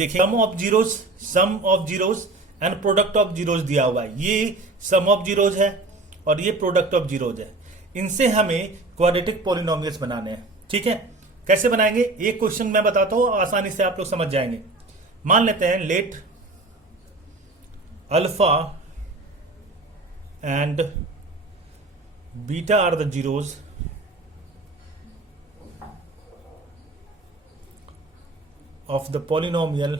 देखिए sum of zeros and product of zeros दिया हुआ है। ये सम ऑफ जीरोस है और ये प्रोडक्ट ऑफ जीरोस है। इनसे हमें क्वाड्रेटिक पॉलिनोमियल्स बनाने हैं। ठीक है, कैसे बनाएंगे एक क्वेश्चन मैं बताता हूं, आसानी से आप लोग समझ जाएंगे। मान लेते हैं let alpha and beta are the zeros of the polynomial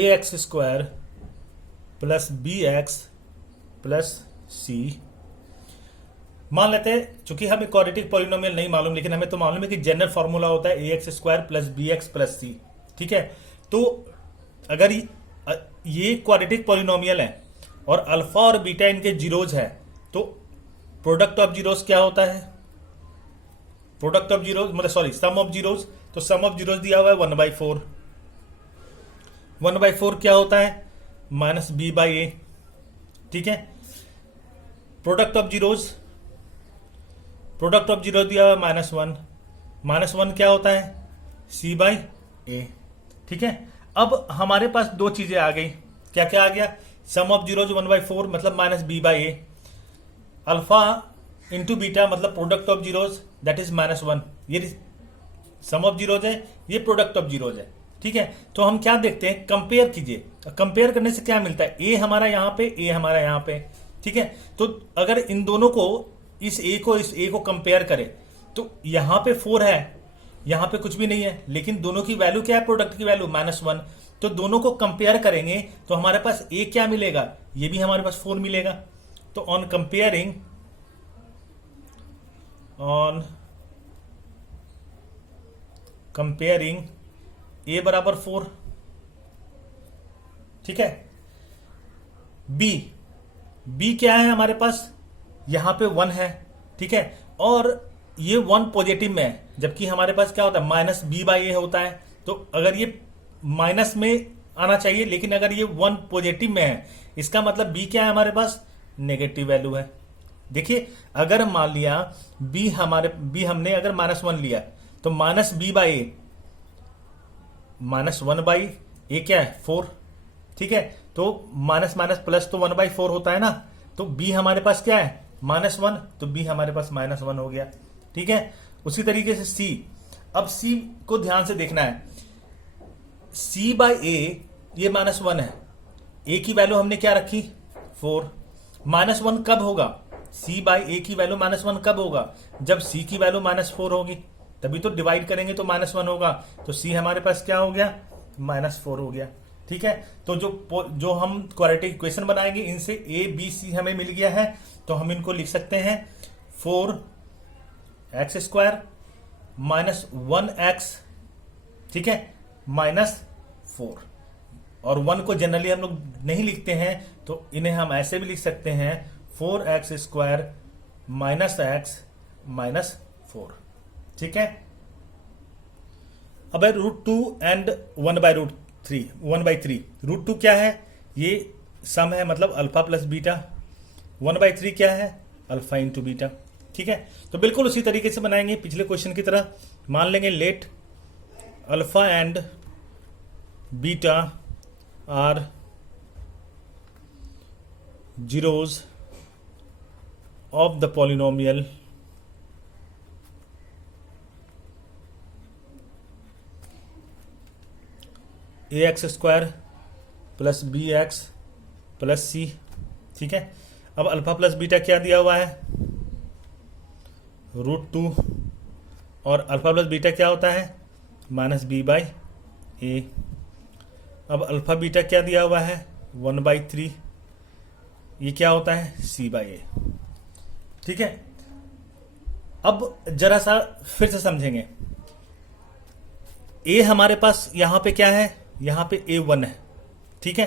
ax square plus bx plus c। मान लेते हैं चूंकि हमें क्वाड्रेटिक पॉलिनोमियल नहीं मालूम, लेकिन हमें तो मालूम है कि जनरल फॉर्मूला होता है ax square plus bx plus c। ठीक है, तो अगर ये क्वाड्रेटिक पॉलिनोमियल है और अल्फा और बीटा इनके जीरोज है, तो प्रोडक्ट ऑफ जीरोस क्या होता है? प्रोडक्ट ऑफ जीरोस मतलब सॉरी सम ऑफ जीरोस, तो सम ऑफ जीरोस दिया हुआ है 1/4। 1/4 क्या होता है? माइनस बी बाई ए। ठीक है, प्रोडक्ट ऑफ जीरोस दिया हुआ है -1। -1 क्या होता है? सी बाई ए। ठीक है, अब हमारे पास दो चीजें आ गई। क्या क्या आ गया? सम ऑफ जीरोज 1/4 मतलब minus b by a, alpha into beta मतलब product of zeros that is -1। ये सम ऑफ जीरोज है, ये प्रोडक्ट ऑफ जीरोज है। ठीक है, तो हम क्या देखते हैं, कंपेयर कीजिए। कंपेयर करने से क्या मिलता है? ए हमारा यहां पे, ए हमारा यहां पे। ठीक है, तो अगर इन दोनों को इस ए को कंपेयर करें तो यहां पे 4 है, यहां पे कुछ भी नहीं है, लेकिन दोनों की वैल्यू क्या है? प्रोडक्ट की वैल्यू -1। तो दोनों को कंपेयर करेंगे तो हमारे पास ए क्या मिलेगा? ये भी हमारे पास 4 मिलेगा। तो ऑन कंपेयरिंग ए बराबर 4। ठीक है, बी क्या है हमारे पास? यहां पे 1 है। ठीक है, और ये 1 पॉजिटिव में है, जबकि हमारे पास क्या होता है? माइनस बी बाई ए होता है। तो अगर ये माइनस में आना चाहिए, लेकिन अगर ये 1 पॉजिटिव में है, इसका मतलब बी क्या है हमारे पास? नेगेटिव वैल्यू है। देखिए, अगर मान लिया बी हमने अगर -1 लिया तो minus b by a, -1 by a क्या है? 4। ठीक है, तो माइनस माइनस प्लस तो 1/4 होता है ना। तो बी हमारे पास क्या है? -1, तो बी हमारे पास -1 हो गया। ठीक है, उसी तरीके से सी। अब सी को ध्यान से देखना है। सी बाई ए ये -1 है, ए की वैल्यू हमने क्या रखी? 4। -1 कब होगा? सी बाई ए की वैल्यू -1 कब होगा? जब सी की वैल्यू -4 होगी, तभी तो डिवाइड करेंगे तो -1 होगा। तो सी हमारे पास क्या हो गया? -4 हो गया। ठीक है, तो जो हम क्वाड्रेटिक इक्वेशन बनाएंगे, इनसे ए बी सी हमें मिल गया है, तो हम इनको लिख सकते हैं 4x स्क्वायर -1x। ठीक है, -4। और 1 को जनरली हम लोग नहीं लिखते हैं, तो इन्हें हम ऐसे भी लिख सकते हैं 4x स्क्वायर -x -4। ठीक है, अब √2 एंड 1/3। √2 क्या है? ये सम है, मतलब अल्फा प्लस बीटा। 1/3 क्या है? Alpha into beta. ठीक है, तो बिल्कुल उसी तरीके से बनाएंगे पिछले क्वेश्चन की तरह। मान लेंगे let alpha and beta are zeros of the polynomial ax square plus bx plus c। ठीक है, अब अल्फा प्लस बीटा क्या दिया हुआ है? √2। और अल्फा प्लस बीटा क्या होता है? -b बाई ए। अब अल्फा बीटा क्या दिया हुआ है? 1/3। ये क्या होता है? c बाई ए। ठीक है, अब जरा सा फिर से समझेंगे। ए हमारे पास यहां पे क्या है? यहां पे a1 है। ठीक है,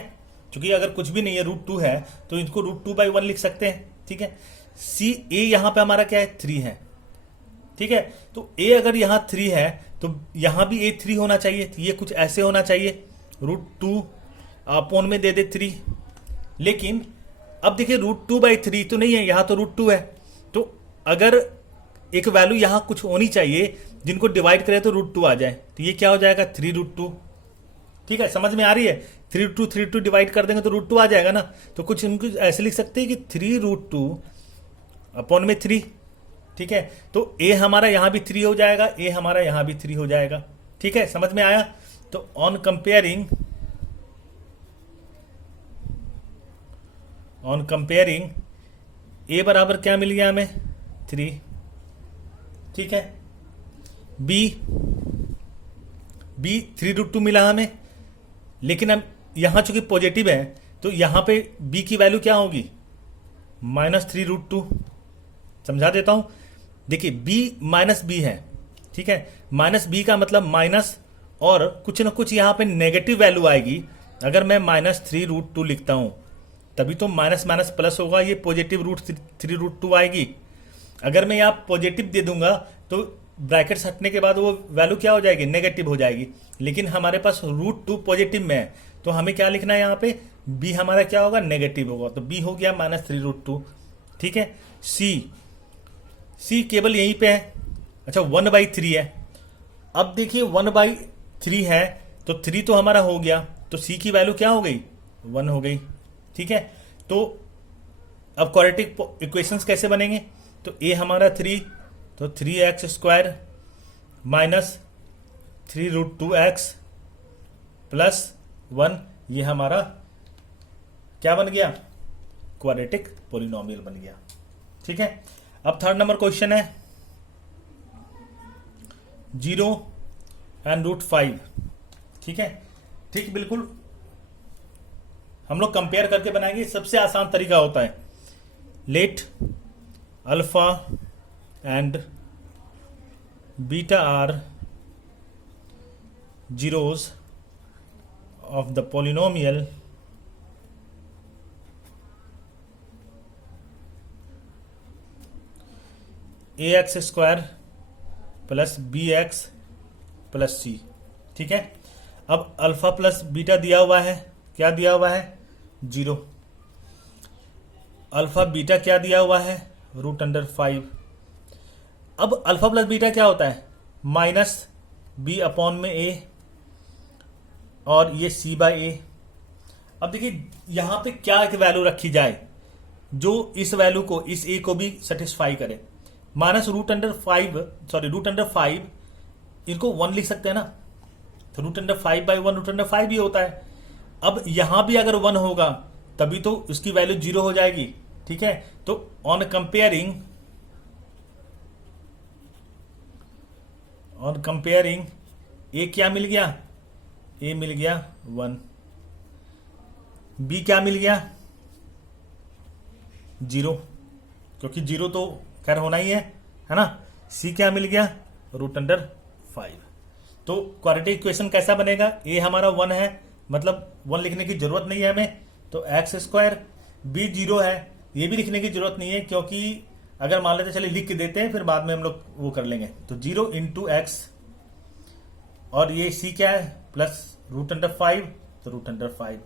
क्योंकि अगर कुछ भी नहीं है, √2 है, तो इसको √2/1 लिख सकते हैं। ठीक है, a यहां पे हमारा क्या है? 3 है। ठीक है, तो a अगर यहां 3 है तो यहां भी a 3 होना चाहिए। ये कुछ ऐसे होना चाहिए, √2 अपॉन में दे दे 3। लेकिन अब देखिए √2/3 तो नहीं है, यहां तो √2 है। तो अगर एक वैल्यू यहां कुछ होनी चाहिए जिनको डिवाइड करें तो √2 आ जाए, तो ये क्या हो जाएगा 3√2। ठीक है, समझ में आ रही है? 3 डिवाइड कर देंगे तो √2 आ जाएगा ना। तो कुछ इनको ऐसे लिख सकते हैं कि 3√2 अपॉन में 3। ठीक है, तो ए हमारा यहां भी 3 हो जाएगा, ए हमारा यहां भी 3 हो जाएगा। ठीक है, समझ में आया? तो ऑन कंपेयरिंग ए बराबर क्या मिल गया हमें 3। ठीक है, बी 3√2 मिला हमें, लेकिन हम यहां चूंकि पॉजिटिव है तो यहां पे बी की वैल्यू क्या होगी -3√2। समझा देता हूं, देखिए बी माइनस बी है। ठीक है, माइनस बी का मतलब माइनस और कुछ ना कुछ यहां पे नेगेटिव वैल्यू आएगी। अगर मैं -3√2 लिखता हूं तभी तो माइनस माइनस प्लस होगा, ये पॉजिटिव √3√2 आएगी। अगर मैं यहाँ पॉजिटिव दे दूंगा तो ब्रैकेट्स हटने के बाद वो वैल्यू क्या हो जाएगी नेगेटिव हो जाएगी। लेकिन हमारे पास √2 पॉजिटिव में है तो हमें क्या लिखना है यहाँ पे, बी हमारा क्या होगा नेगेटिव होगा, तो बी हो गया -3√2। ठीक है, सी केवल यहीं पे है। अच्छा 1/3 है। अब देखिए 1/3 है तो 3 तो हमारा हो गया, तो सी की वैल्यू क्या हो गई 1 हो गई। ठीक है, तो अब क्वाड्रेटिक इक्वेशंस कैसे बनेंगे, तो ए हमारा 3, तो 3x² माइनस 3√2x प्लस 1, ये हमारा क्या बन गया क्वाड्रेटिक पोलिनोमियल बन गया। ठीक है, अब थर्ड नंबर क्वेश्चन है 0 एंड √5। ठीक है, ठीक बिल्कुल हम लोग कंपेयर करके बनाएंगे, सबसे आसान तरीका होता है। Let alpha and beta are zeros of the polynomial ax² plus bx plus c। ठीक है, अब अल्फा प्लस बीटा दिया हुआ है, क्या दिया हुआ है 0। अल्फा बीटा क्या दिया हुआ है √5। अब अल्फा प्लस बीटा क्या होता है -b अपॉन में a और ये c/a। अब देखिए यहां पे क्या एक वैल्यू रखी जाए जो इस वैल्यू को, इस a को भी सेटिस्फाई करे। √5 इनको 1 लिख सकते हैं ना, तो √5/1 √5 ही होता है। अब यहां भी अगर 1 होगा तभी तो उसकी वैल्यू 0 हो जाएगी। ठीक है, तो ऑन कंपेयरिंग ए क्या मिल गया, ए मिल गया 1, बी क्या मिल गया 0, क्योंकि 0 तो खैर होना ही है ना। सी क्या मिल गया √5। तो क्वाड्रेटिक इक्वेशन कैसा बनेगा, ए हमारा 1 है, मतलब 1 लिखने की जरूरत नहीं है हमें, तो x²। बी 0 है, ये भी लिखने की जरूरत नहीं है, क्योंकि अगर मान लेते चलिए लिख के देते हैं फिर बाद में हम लोग वो कर लेंगे। तो 0 × x और ये c क्या है प्लस √5, तो √5,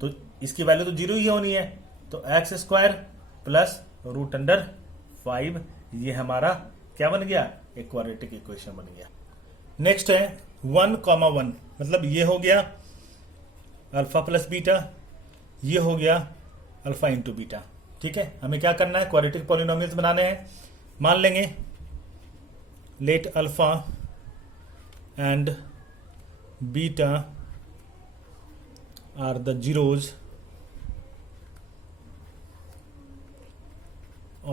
तो इसकी वैल्यू तो 0 ही होनी है, तो x² प्लस √5, ये हमारा क्या बन गया एक क्वाड्रेटिक इक्वेशन बन गया। नेक्स्ट है 1,1, मतलब ये हो गया अल्फा प्लस बीटा, ये हो गया अल्फा इंटू बीटा। ठीक है, हमें क्या करना है क्वाड्रेटिक पॉलिनोमियल्स बनाने हैं। मान लेंगे let alpha and beta are the zeros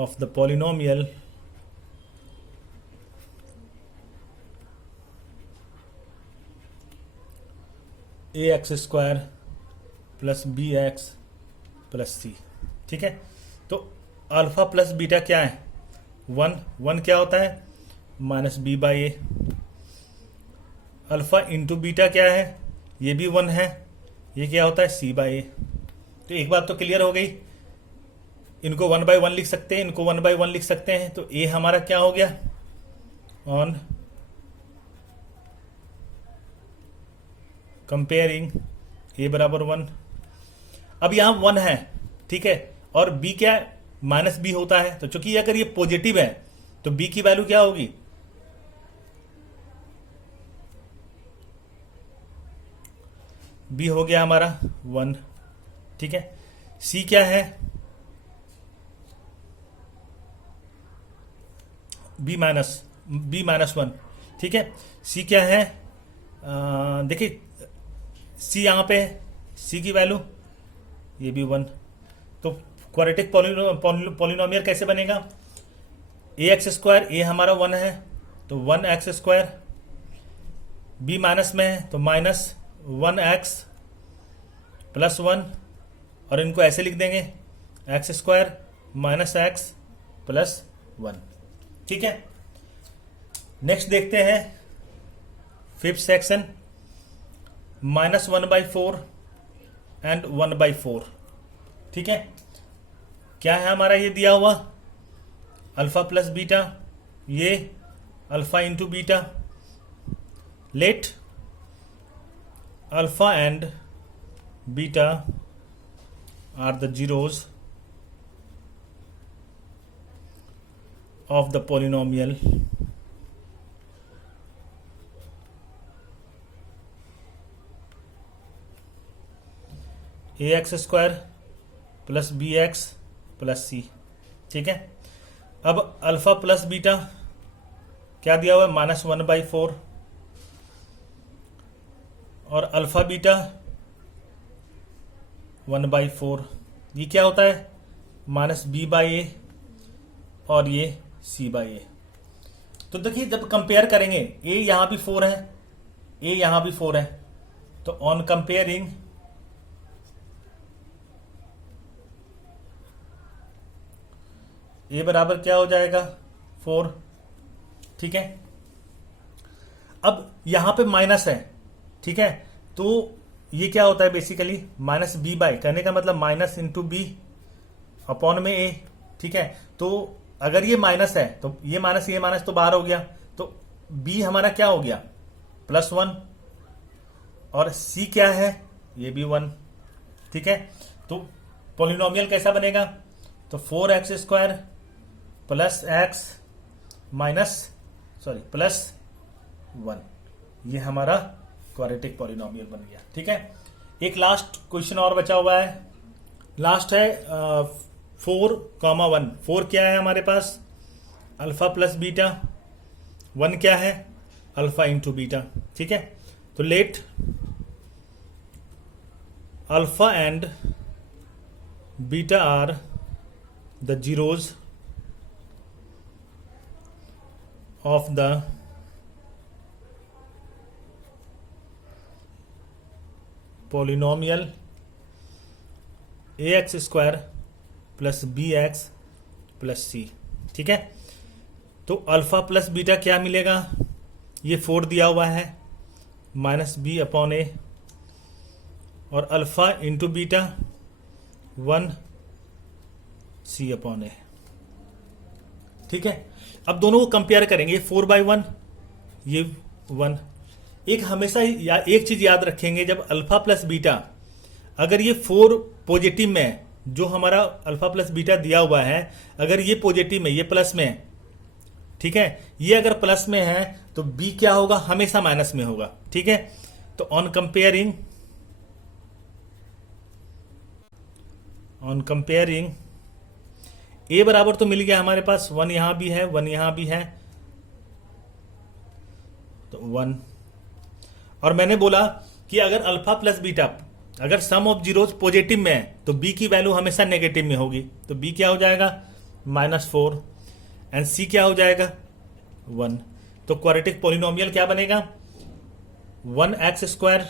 of the polynomial ax² plus bx plus c। ठीक है, तो अल्फा प्लस बीटा क्या है 1 क्या होता है -b/a। अल्फा इंटू बीटा क्या है, ये भी 1 है, ये क्या होता है c/a। तो एक बात तो क्लियर हो गई, इनको 1/1 लिख सकते हैं, इनको 1/1 लिख सकते हैं। तो a हमारा क्या हो गया ऑन कंपेयरिंग a बराबर 1। अब यहां 1 है, ठीक है, और b क्या है माइनस बी होता है, तो चूंकि अगर ये पॉजिटिव है तो बी की वैल्यू क्या होगी, बी हो गया हमारा 1। ठीक है, सी क्या है, बी माइनस 1। ठीक है, सी क्या है, देखिए सी यहाँ पे है, सी की वैल्यू ये भी 1। तो क्वाड्रेटिक पॉलिनोमियल कैसे बनेगा, ए एक्स स्क्वायर, ए हमारा 1 है तो 1x स्क्वायर, बी माइनस में है तो माइनस 1x प्लस 1, और इनको ऐसे लिख देंगे x square minus x plus 1। ठीक है, नेक्स्ट देखते हैं फिफ्थ सेक्शन, -1/4 एंड 1/4। ठीक है, क्या है हमारा ये दिया हुआ, अल्फा प्लस बीटा, ये alpha into beta, let alpha and beta are the zeros of the polynomial ax square plus b x plus c. ठीक है, अब अल्फा प्लस बीटा क्या दिया हुआ है, -1/4, और अल्फा बीटा 1/4, ये क्या होता है -b/a, और ये c/a। तो देखिए जब कंपेयर करेंगे, a यहां भी 4 है, a यहां भी 4 है, तो ऑन कंपेयरिंग a बराबर क्या हो जाएगा 4। ठीक है, अब यहां पे माइनस है। ठीक है, तो ये क्या होता है बेसिकली -b/, कहने का मतलब माइनस इंटू बी अपॉन में a। ठीक है, तो अगर ये माइनस है तो ये माइनस तो बाहर हो गया, तो b हमारा क्या हो गया +1, और c क्या है ये भी 1। ठीक है, तो पॉलिनोमियल कैसा बनेगा, तो 4x square plus x plus 1, ये हमारा क्वाड्रेटिक पॉलिनोमियल बन गया। ठीक है, एक लास्ट क्वेश्चन और बचा हुआ है, लास्ट है 4,1। 4 क्या है हमारे पास, अल्फा प्लस बीटा, 1 क्या है अल्फा इंटू बीटा। ठीक है, तो let alpha and beta are the zeros of the polynomial ax square plus b x plus c. ठीक है, तो अल्फा प्लस बीटा क्या मिलेगा, ये 4 दिया हुआ है -b अपॉन ए, और alpha into beta 1c upon a. ठीक है, अब दोनों को कंपेयर करेंगे, 4/1 ये 1। एक हमेशा एक चीज याद रखेंगे, जब अल्फा प्लस बीटा अगर ये 4 पॉजिटिव में है, जो हमारा अल्फा प्लस बीटा दिया हुआ है, अगर ये पॉजिटिव में, ये प्लस में है, ठीक है, ये अगर प्लस में है तो बी क्या होगा, हमेशा माइनस में होगा। ठीक है, तो ऑन कंपेयरिंग ए बराबर तो मिल गया हमारे पास, 1 यहां भी है 1 यहां भी है, तो 1। और मैंने बोला कि अगर अल्फा प्लस बीटा अगर सम ऑफ जीरोज पॉजिटिव में है तो बी की वैल्यू हमेशा नेगेटिव में होगी, तो बी क्या हो जाएगा -4, एंड सी क्या हो जाएगा 1। तो क्वाड्रेटिक पॉलिनोमियल क्या बनेगा, 1x स्क्वायर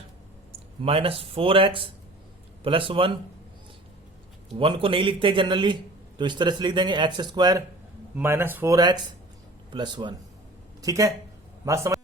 -4x प्लस 1। 1 को नहीं लिखते जनरली, तो इस तरह से लिख देंगे x स्क्वायर -4x प्लस 1। ठीक है, बात समझ